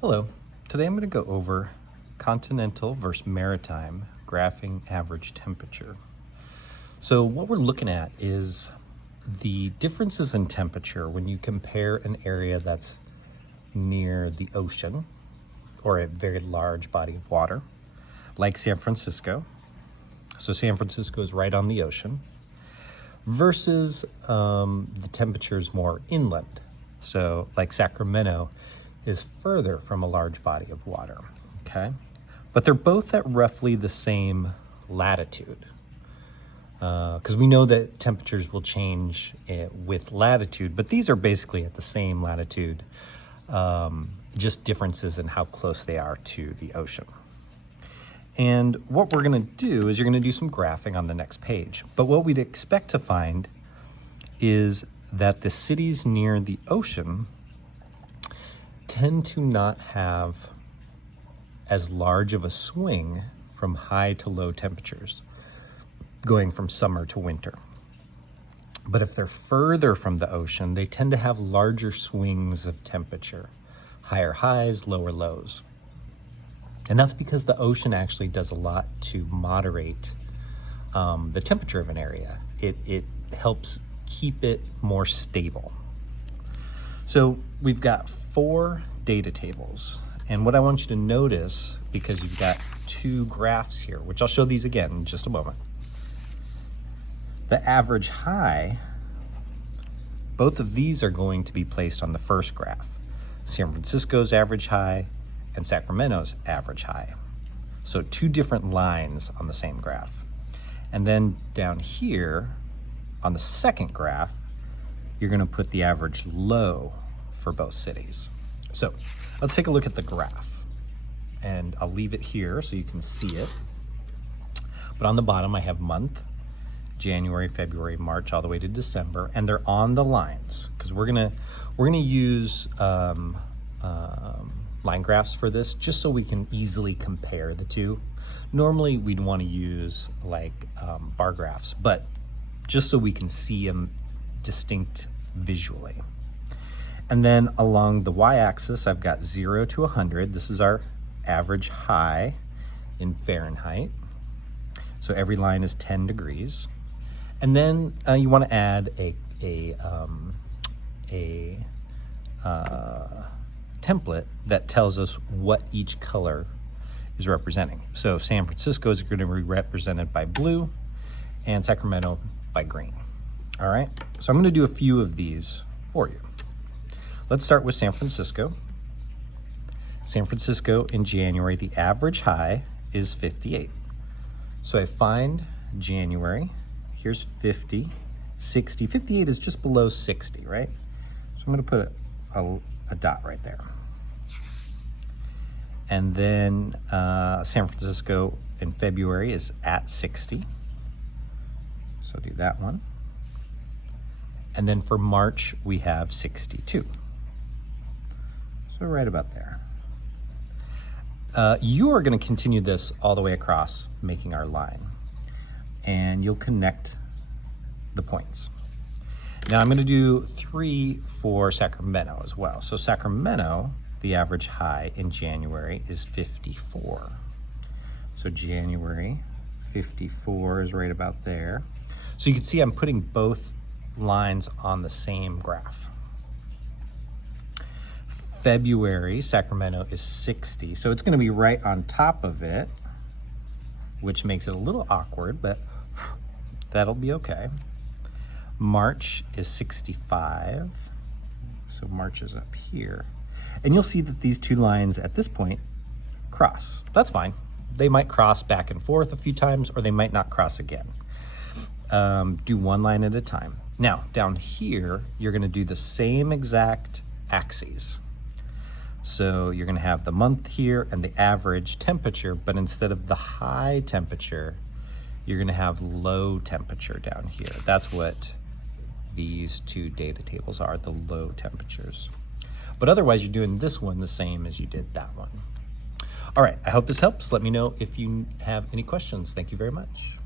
Hello, today I'm going to go over continental versus maritime graphing average temperature. So what we're looking at is the differences in temperature when you compare an area that's near the ocean or a very large body of water, like San Francisco. So San Francisco is right on the ocean versus the temperatures more inland. So like Sacramento is further from a large body of water, okay? But they're both at roughly the same latitude because we know that temperatures will change with latitude, but these are basically at the same latitude, just differences in how close they are to the ocean. And what we're gonna do is you're gonna do some graphing on the next page. But what we'd expect to find is that the cities near the ocean tend to not have as large of a swing from high to low temperatures, going from summer to winter. But if they're further from the ocean, they tend to have larger swings of temperature, higher highs, lower lows. And that's because the ocean actually does a lot to moderate the temperature of an area. It helps keep it more stable. So we've got 4 data tables. And what I want you to notice, because you've got 2 graphs here, which I'll show these again in just a moment. The average high, both of these are going to be placed on the first graph. San Francisco's average high and Sacramento's average high. So 2 different lines on the same graph. And then down here on the second graph, you're gonna put the average low for both cities. So let's take a look at the graph. And I'll leave it here so you can see it. But on the bottom I have month, January, February, March, all the way to December, and they're on the lines because we're gonna use line graphs for this just so we can easily compare the two. Normally we'd want to use like bar graphs, but just so we can see them distinct visually. And then along the y-axis, I've got 0 to 100. This is our average high in Fahrenheit. So every line is 10 degrees. And then you want to add a template that tells us what each color is representing. So San Francisco is going to be represented by blue and Sacramento by green. All right, so I'm going to do a few of these for you. Let's start with San Francisco. San Francisco in January, the average high is 58. So I find January, here's 50, 60, 58 is just below 60, right? So I'm gonna put a dot right there. And then San Francisco in February is at 60. So do that one. And then for March, we have 62. So right about there. You are going to continue this all the way across, making our line. And you'll connect the points. Now I'm going to do 3 for Sacramento as well. So Sacramento, the average high in January is 54. So January 54 is right about there. So you can see I'm putting both lines on the same graph. February, Sacramento is 60. So it's going to be right on top of it, which makes it a little awkward, but that'll be okay. March is 65. So March is up here. And you'll see that these 2 lines at this point cross. That's fine. They might cross back and forth a few times, or they might not cross again. Do 1 line at a time. Now, down here, you're gonna do the same exact axes. So you're gonna have the month here and the average temperature, but instead of the high temperature, you're gonna have low temperature down here. That's what these 2 data tables are, the low temperatures. But otherwise, you're doing this one the same as you did that one. All right, I hope this helps. Let me know if you have any questions. Thank you very much.